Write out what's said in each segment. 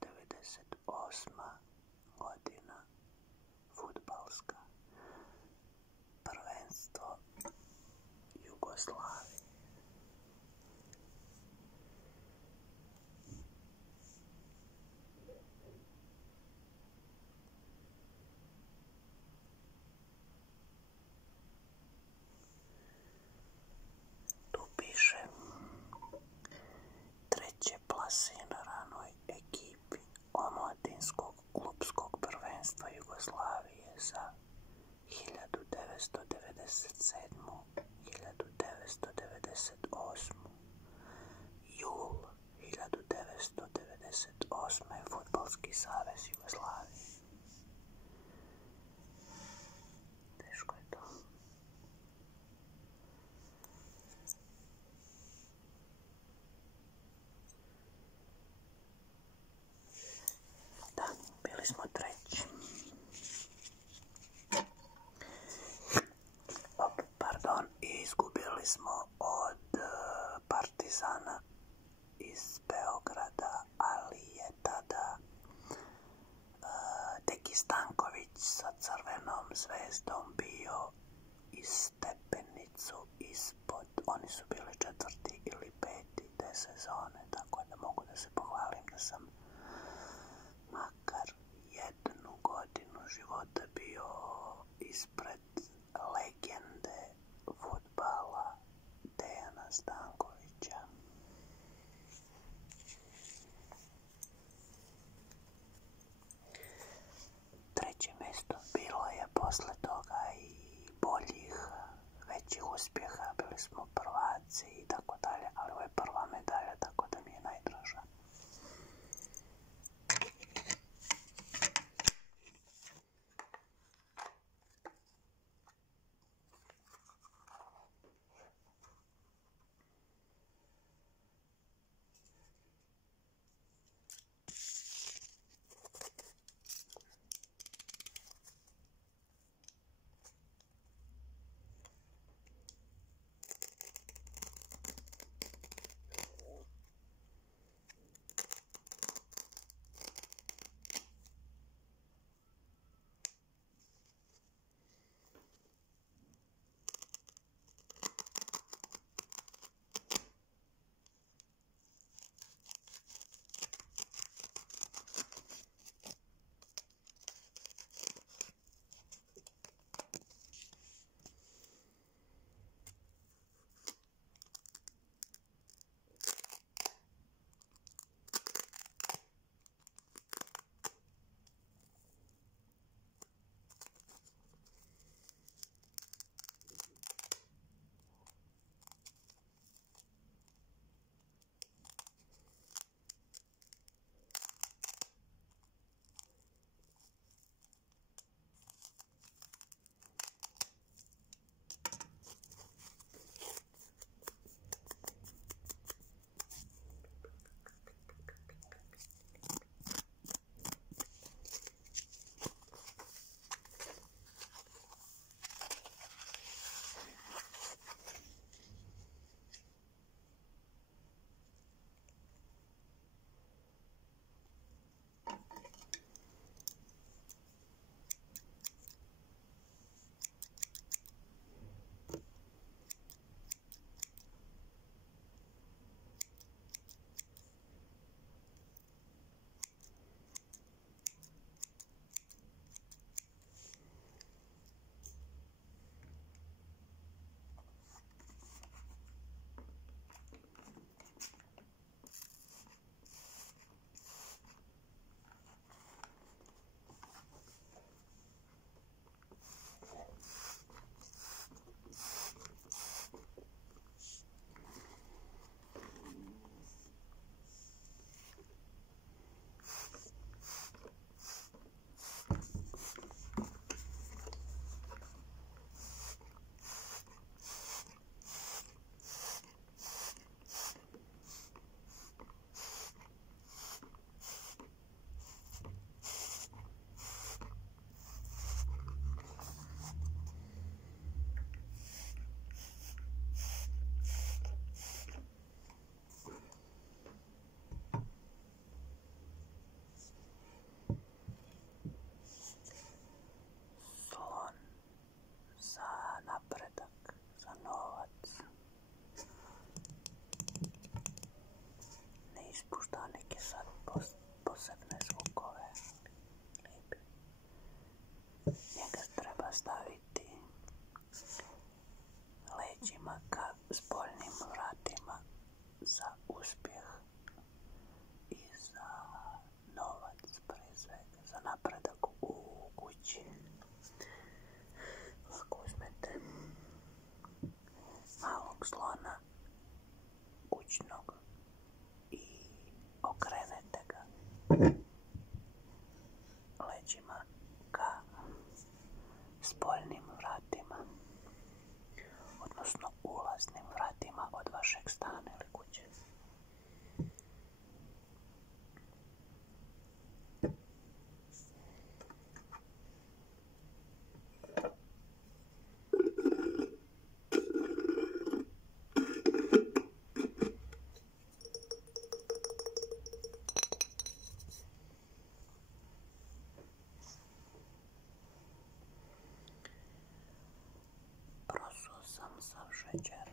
98. godina fudbalska, prvenstvo Jugoslavije. Tu piše treće plasiranoj ekipi omladinskog klupskog prvenstva Jugoslavije za 1997. 1998. Jul 1998. Fudbalski savez Jugoslavije. Teško je to. Da, bili smo treći. I izgubili smo od Partizana iz Beograda, ali je tada Teki Stanković sa Crvenom zvezdom bio iz stepenicu ispod. Oni su bili 4. ili 5. te sezone, tako da mogu da se pohvalim da sam makar jednu godinu života bio ispred legende fudbala Dejana Stankovića. Treće mjesto bilo je posle toga i boljih, većih uspjeha. Bili smo prvaci i tako dalje, ali ovo je prva medalja, tako da mi je najdraža. ostaviti leđima ka spoljnim vratima za uspjeh i za novac, prije svega za napredak u kući. Ako uzmete malog slona kućnog i okrenete ga leđima ka spoljnim vratima, odnosno ulaznim vratima od vašeg stana ili kuće. Prosuo sam sav šećer.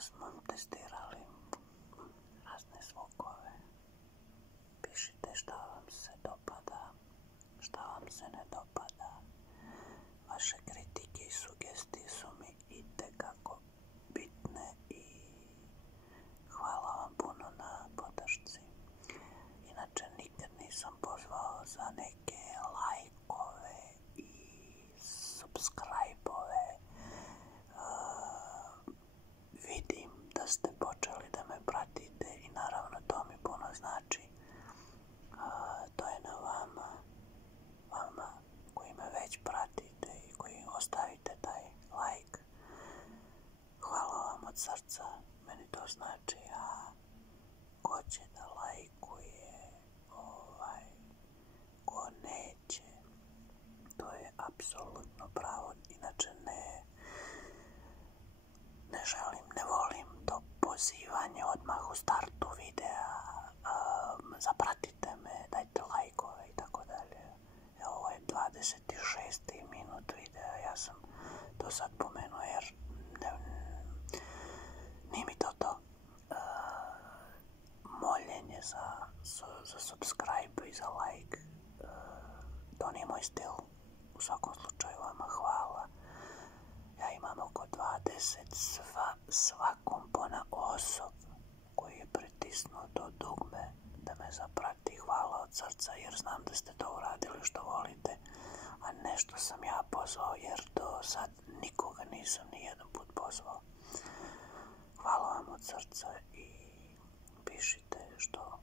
Smo testirali razne zvukove. Pišite šta vam se dopada, šta vam se ne dopada. Vaše kritike i sugestije su mi itekako bitne i hvala vam puno na podršci. Inače, nikad nisam pozvao za neke lajkove i subscribe-ove. Vidim da ste počeli da me pratite i naravno to mi puno znači. To je na vama koji me već pratite i koji ostavite taj like. Hvala vam od srca, meni to znači, a ko će da lajkuje, ko neće, to je apsolutno pravo. Inače ne želim, ne volim to pozivanje odmah u startu videa, zapratite me, dajte lajkove i tako dalje. osob koji je pritisnuo to dugme da me zaprati. Hvala od srca, jer znam da ste to uradili što volite, a nešto sam ja pozvao, jer do sad nikoga nisam ni jedan put pozvao. Hvala vam od srca i pišite što